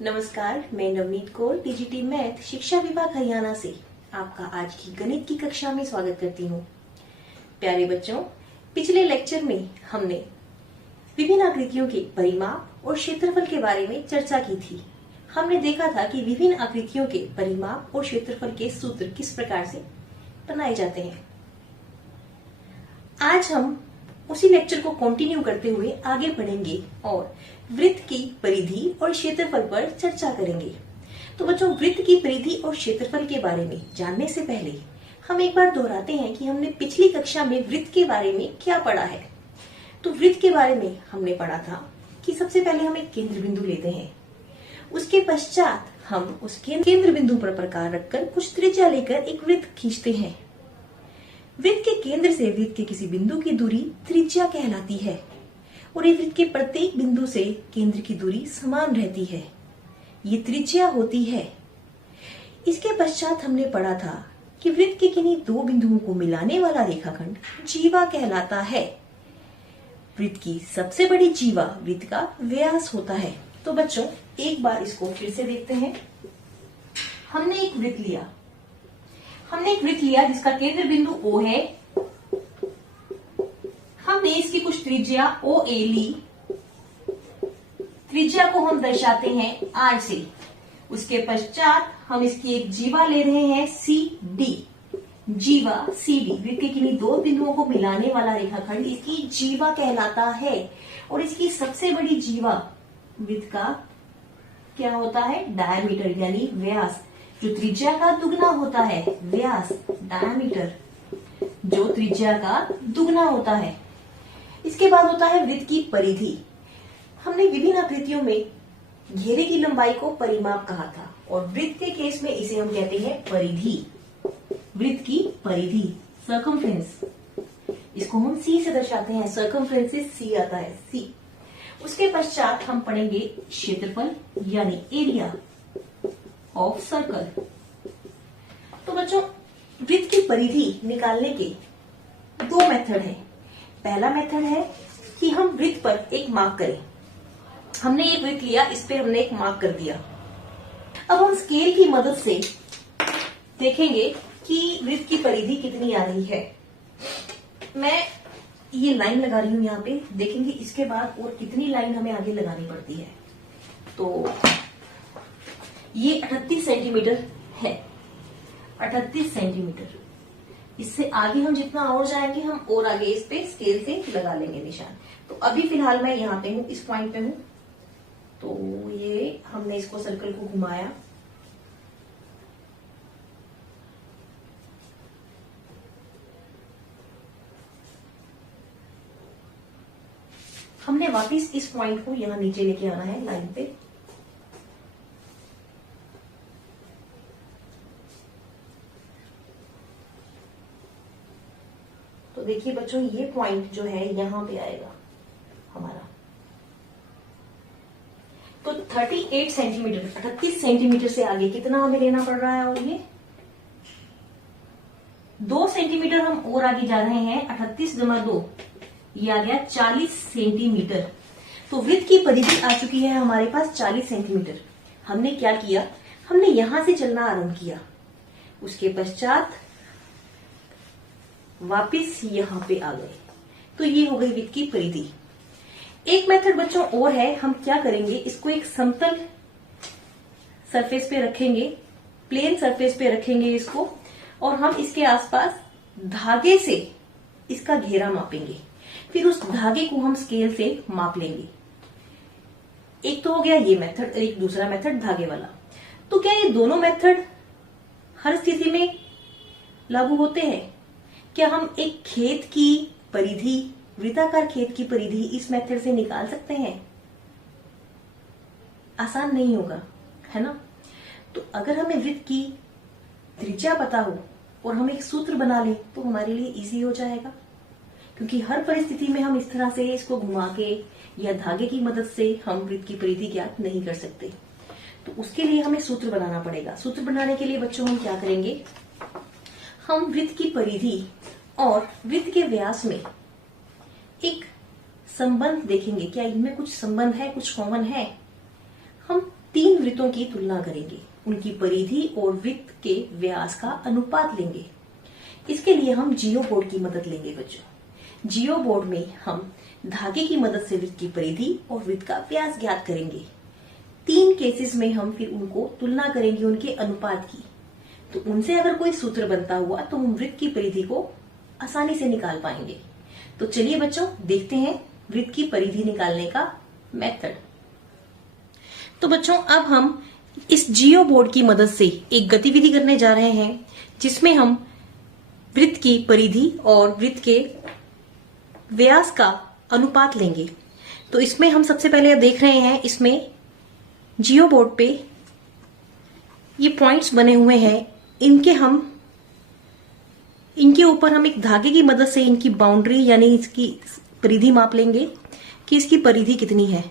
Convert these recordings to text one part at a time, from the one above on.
नमस्कार, मैं Navneet Kaur TGT math शिक्षा विभाग हरियाणा से आपका आज की गणित की कक्षा में स्वागत करती हूँ। प्यारे बच्चों, पिछले लेक्चर में हमने विभिन्न आकृतियों के परिमाप और क्षेत्रफल के बारे में चर्चा की थी। हमने देखा था कि विभिन्न आकृतियों के परिमाप और क्षेत्रफल के सूत्र किस प्रकार से बनाए जाते हैं। आज हम उसी लेक्चर को कंटिन्यू करते हुए आगे बढ़ेंगे और वृत्त की परिधि और क्षेत्रफल पर चर्चा करेंगे। तो बच्चों, वृत्त की परिधि और क्षेत्रफल के बारे में जानने से पहले हम एक बार दोहराते हैं कि हमने पिछली कक्षा में वृत्त के बारे में क्या पढ़ा है। तो वृत्त के बारे में हमने पढ़ा था कि सबसे पहले हम एक केंद्र बिंदु लेते हैं, उसके पश्चात हम उस केंद्र बिंदु पर प्रकार रखकर कुछ त्रिज्या लेकर एक वृत्त खींचते हैं। वृत्त के केंद्र से वृत्त के किसी बिंदु की दूरी त्रिज्या कहलाती है और ये वृत्त के प्रत्येक बिंदु से केंद्र की दूरी समान रहती है, ये त्रिज्या होती है। इसके पश्चात हमने पढ़ा था कि वृत्त के किन्हीं दो बिंदुओं को मिलाने वाला रेखाखंड जीवा कहलाता है। वृत्त की सबसे बड़ी जीवा वृत्त का व्यास होता है। तो बच्चों, एक बार इसको फिर से देखते हैं। हमने एक वृत्त लिया जिसका केंद्र बिंदु O है। हमने इसकी कुछ त्रिज्या OA ली। त्रिज्या को हम दर्शाते हैं R से। उसके पश्चात हम इसकी एक जीवा ले रहे हैं CD। जीवा CD वृत्त के किन्हीं दो बिंदुओं को मिलाने वाला रेखाखंड इसकी जीवा कहलाता है और इसकी सबसे बड़ी जीवा वृत्त का क्या होता है? डायमीटर यानी व्यास, जो त्रिज्या का दुगना होता है। व्यास डायमीटर जो त्रिज्या का दुगना होता है। इसके बाद होता है वृत्त की परिधि। हमने विभिन्न आकृतियों में घेरे की लंबाई को परिमाप कहा था और वृत्त के केस में इसे हम कहते हैं परिधि। वृत्त की परिधि सर्कमफ्रेंस, इसको हम C से दर्शाते हैं। सर्कमफ्रेंस से C आता है, C। उसके पश्चात हम पढ़ेंगे क्षेत्रफल यानी एरिया ऑफ सर्कल। तो बच्चों, वृत्त की परिधि निकालने के दो मेथड हैं। पहला मेथड है कि हम वृत्त पर एक मार्क करें। हमने एक वृत्त लिया, इस पे हमने एक मार्क कर दिया। अब हम स्केल की मदद से देखेंगे कि वृत्त की परिधि कितनी आ रही है। मैं ये लाइन लगा रही हूं यहाँ पे, देखेंगे इसके बाद और कितनी लाइन हमें आगे लगानी पड़ती है। तो ये 38 सेंटीमीटर है, 38 सेंटीमीटर। इससे आगे हम जितना और जाएंगे हम और आगे इस पे स्केल से लगा लेंगे निशान। तो अभी फिलहाल मैं यहाँ पे हूँ, इस पॉइंट पे हूँ। तो ये हमने इसको सर्कल को घुमाया, हमने वापस इस पॉइंट को यहाँ नीचे लेके आना है लाइन पे। तो देखिए बच्चों, ये पॉइंट जो है यहां पे आएगा हमारा। तो 38 सेंटीमीटर, 38 सेंटीमीटर से आगे कितना हमें लेना पड़ रहा है? और ये 2 सेंटीमीटर हम और आगे जा रहे हैं। 38 जमा 2, ये आ गया 40 सेंटीमीटर। तो वृत्त की परिधि आ चुकी है हमारे पास 40 सेंटीमीटर। हमने क्या किया? हमने यहां से चलना आरंभ किया, उसके पश्चात वापिस यहाँ पे आ गए। तो ये हो गई वृत्त की परिधि। एक मेथड बच्चों और है। हम क्या करेंगे, इसको एक समतल सरफेस पे रखेंगे, प्लेन सरफेस पे रखेंगे इसको, और हम इसके आसपास धागे से इसका घेरा मापेंगे। फिर उस धागे को हम स्केल से माप लेंगे। एक तो हो गया ये मेथड, एक दूसरा मेथड धागे वाला। तो क्या ये दोनों मेथड हर स्थिति में लागू होते हैं? क्या हम एक खेत की परिधि, वृत्ताकार खेत की परिधि इस मेथड से निकाल सकते हैं? आसान नहीं होगा, है ना? तो अगर हमें वृत्त की त्रिज्या पता हो और हम एक सूत्र बना लें तो हमारे लिए इजी हो जाएगा, क्योंकि हर परिस्थिति में हम इस तरह से इसको घुमा के या धागे की मदद से हम वृत्त की परिधि ज्ञात नहीं कर सकते। तो उसके लिए हमें सूत्र बनाना पड़ेगा। सूत्र बनाने के लिए बच्चों हम क्या करेंगे, हम वृत्त की परिधि और वृत्त के व्यास में एक संबंध देखेंगे। क्या इनमें कुछ संबंध है, कुछ कॉमन है? हम 3 वृत्तों की तुलना करेंगे, उनकी परिधि और वृत्त के व्यास का अनुपात लेंगे। इसके लिए हम जियो बोर्ड की मदद लेंगे बच्चों। जियो बोर्ड में हम धागे की मदद से वृत्त की परिधि और वृत्त का व्यास ज्ञात करेंगे। 3 केसेस में हम फिर उनको तुलना करेंगे उनके अनुपात की। तो उनसे अगर कोई सूत्र बनता हुआ तो हम वृत्त की परिधि को आसानी से निकाल पाएंगे। तो चलिए बच्चों देखते हैं वृत्त की परिधि निकालने का मेथड। तो बच्चों अब हम इस जियो बोर्ड की मदद से एक गतिविधि करने जा रहे हैं जिसमें हम वृत्त की परिधि और वृत्त के व्यास का अनुपात लेंगे। तो इसमें हम सबसे पहले देख रहे हैं, इसमें जियो बोर्ड पे ये पॉइंट्स बने हुए हैं, इनके ऊपर हम एक धागे की मदद से इनकी बाउंड्री यानी इसकी परिधि माप लेंगे कि इसकी परिधि कितनी है।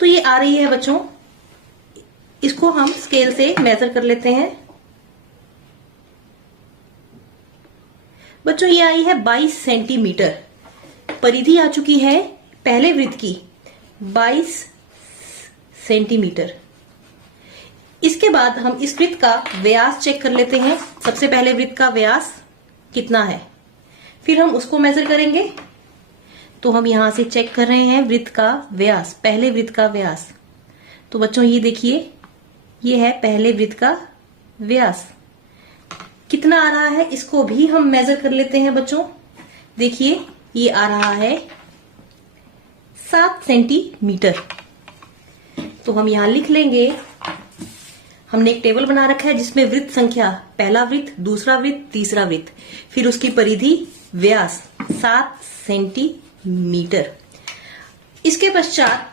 तो ये आ रही है बच्चों, इसको हम स्केल से मेजर कर लेते हैं। बच्चों ये आई है 22 सेंटीमीटर। परिधि आ चुकी है पहले वृत्त की 22 सेंटीमीटर। इसके बाद हम इस वृत्त का व्यास चेक कर लेते हैं। सबसे पहले वृत्त का व्यास कितना है, फिर हम उसको मेजर करेंगे। तो हम यहां से चेक कर रहे हैं वृत्त का व्यास, पहले वृत्त का व्यास। तो बच्चों ये देखिए, ये है पहले वृत्त का व्यास। कितना आ रहा है इसको भी हम मेजर कर लेते हैं बच्चों। देखिए ये आ रहा है 7 सेंटीमीटर। तो हम यहां लिख लेंगे, हमने एक टेबल बना रखा है जिसमें वृत्त संख्या, पहला वृत्त, दूसरा वृत्त, तीसरा वृत्त, फिर उसकी परिधि, व्यास 7 सेंटीमीटर। इसके पश्चात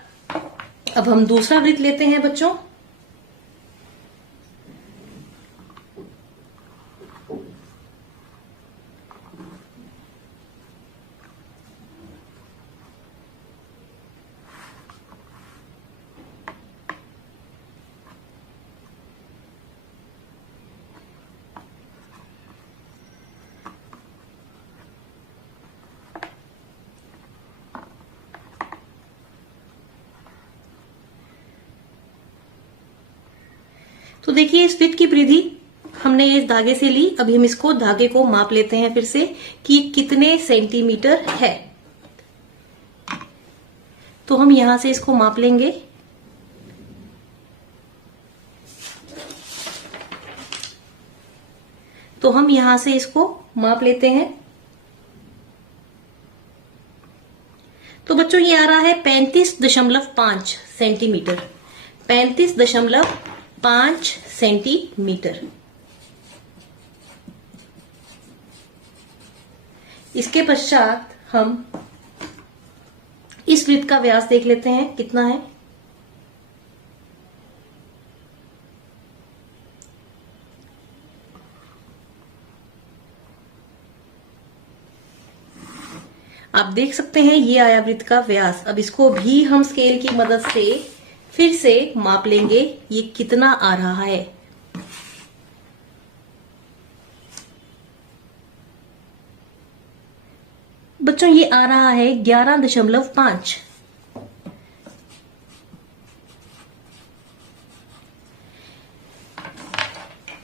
अब हम दूसरा वृत्त लेते हैं बच्चों। तो देखिए इस वृत्त की परिधि हमने इस धागे से ली। अभी हम इसको धागे को माप लेते हैं फिर से कि कितने सेंटीमीटर है। तो हम यहां से इसको माप लेंगे। तो हम यहां से इसको माप लेते हैं। तो बच्चों ये आ रहा है 35.5 सेंटीमीटर। 35.5 सेंटीमीटर। इसके पश्चात हम इस वृत्त का व्यास देख लेते हैं कितना है। आप देख सकते हैं ये आया वृत्त का व्यास। अब इसको भी हम स्केल की मदद से फिर से माप लेंगे, ये कितना आ रहा है। बच्चों ये आ रहा है 11.5।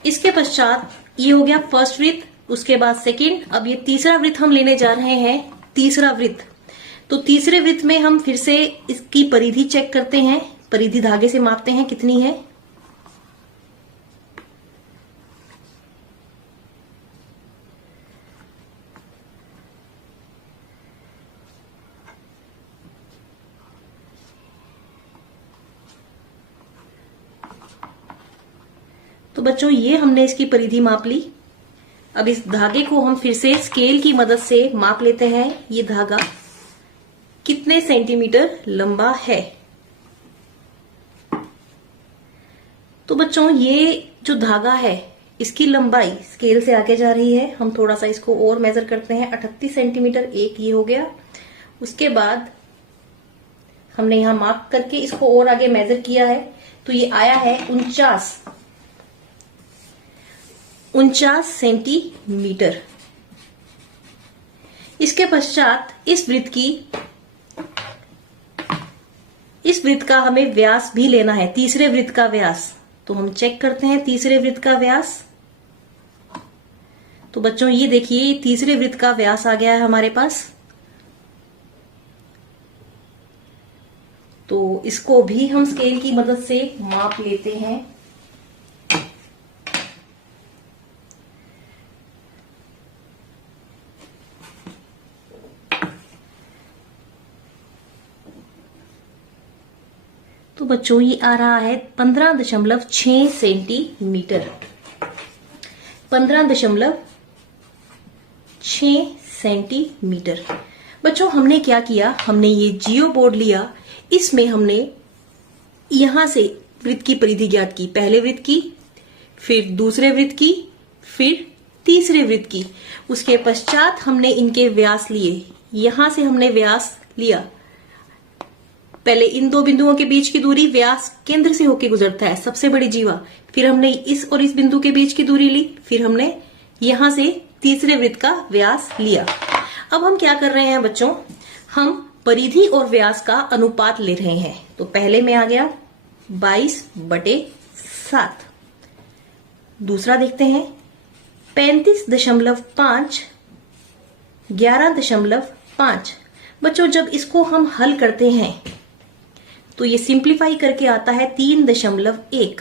इसके पश्चात ये हो गया फर्स्ट वृत्त, उसके बाद सेकंड। अब ये तीसरा वृत्त हम लेने जा रहे हैं, तीसरा वृत्त। तो तीसरे वृत्त में हम फिर से इसकी परिधि चेक करते हैं, परिधि धागे से मापते हैं कितनी है। तो बच्चों ये हमने इसकी परिधि माप ली। अब इस धागे को हम फिर से स्केल की मदद से माप लेते हैं, ये धागा कितने सेंटीमीटर लंबा है। तो बच्चों ये जो धागा है इसकी लंबाई स्केल से आगे जा रही है। हम थोड़ा सा इसको और मेजर करते हैं, 38 सेंटीमीटर एक ये हो गया। उसके बाद हमने यहां माप करके इसको और आगे मेजर किया है, तो ये आया है 49 सेंटीमीटर। इसके पश्चात इस वृत्त का हमें व्यास भी लेना है, तीसरे वृत्त का व्यास। तो हम चेक करते हैं तीसरे वृत्त का व्यास। तो बच्चों ये देखिए तीसरे वृत्त का व्यास आ गया है हमारे पास। तो इसको भी हम स्केल की मदद से माप लेते हैं। तो बच्चों ये आ रहा है 15.6 सेंटीमीटर। 15.6 सेंटीमीटर। बच्चों हमने क्या किया, हमने ये जियो बोर्ड लिया, इसमें हमने यहां से वृत्त की परिधि ज्ञात की, पहले वृत्त की, फिर दूसरे वृत्त की, फिर तीसरे वृत्त की। उसके पश्चात हमने इनके व्यास लिए, यहां से हमने व्यास लिया। पहले इन दो बिंदुओं के बीच की दूरी व्यास केंद्र से होकर गुजरता है, सबसे बड़ी जीवा। फिर हमने इस और इस बिंदु के बीच की दूरी ली, फिर हमने यहां से तीसरे वृत्त का व्यास लिया। अब हम क्या कर रहे हैं बच्चों, हम परिधि और व्यास का अनुपात ले रहे हैं। तो पहले में आ गया 22/7। दूसरा देखते हैं 35.5 11.5। बच्चों जब इसको हम हल करते हैं तो ये सिंप्लीफाई करके आता है 3.1।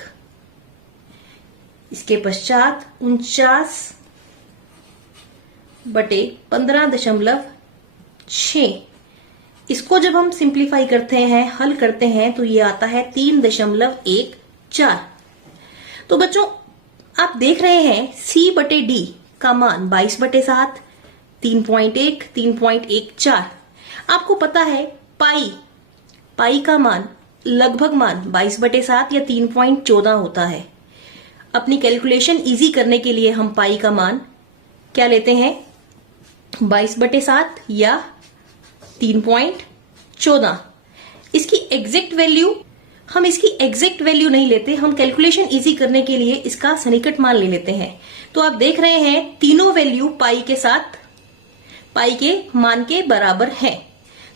इसके पश्चात 49/15.6। इसको जब हम सिंप्लीफाई करते हैं, हल करते हैं, तो ये आता है 3.14। तो बच्चों आप देख रहे हैं C/D का मान 22/7, 3.1, 3.14। आपको पता है पाई का मान लगभग मान 22/7 या 3.14 होता है। अपनी कैलकुलेशन इजी करने के लिए हम पाई का मान क्या लेते हैं, 22/7 या 3.14। इसकी एग्जैक्ट वैल्यू नहीं लेते, हम कैलकुलेशन इजी करने के लिए इसका सन्निकट मान ले लेते हैं। तो आप देख रहे हैं तीनों वैल्यू पाई के मान के बराबर है।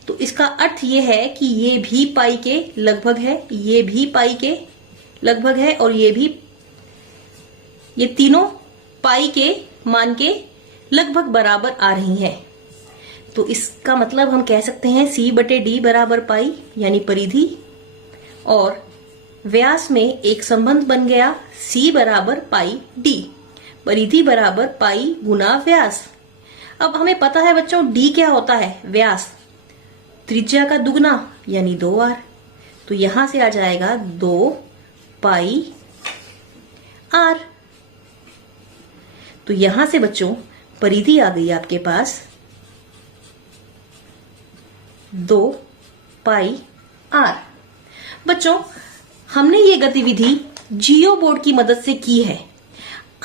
तो इसका अर्थ ये है कि ये भी पाई के लगभग है, ये भी पाई के लगभग है, और ये तीनों पाई के मान के लगभग बराबर आ रही हैं। तो इसका मतलब हम कह सकते हैं C/D बराबर पाई, यानी परिधि, और व्यास में एक संबंध बन गया C बराबर पाई D, परिधि बराबर पाई गुना व्यास। अब हमें पता है बच्चों D क्या होता है, व्यास, त्रिज्या का दुगना यानी 2r। तो यहां से आ जाएगा 2πr। तो यहां से बच्चों परिधि आ गई आपके पास 2πr। बच्चों हमने ये गतिविधि जियो बोर्ड की मदद से की है।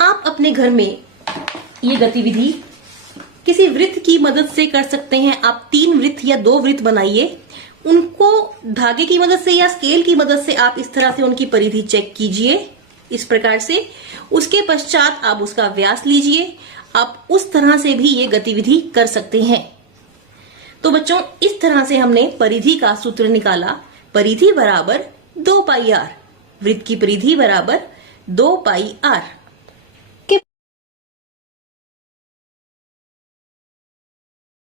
आप अपने घर में ये गतिविधि किसी वृत्त की मदद से कर सकते हैं। आप 3 वृत्त या 2 वृत्त बनाइए, उनको धागे की मदद से या स्केल की मदद से आप इस तरह से उनकी परिधि चेक कीजिए, इस प्रकार से। उसके पश्चात आप उसका व्यास लीजिए। आप उस तरह से भी ये गतिविधि कर सकते हैं। तो बच्चों इस तरह से हमने परिधि का सूत्र निकाला। परिधि बराबर 2πr, वृत्त की परिधि बराबर 2πr।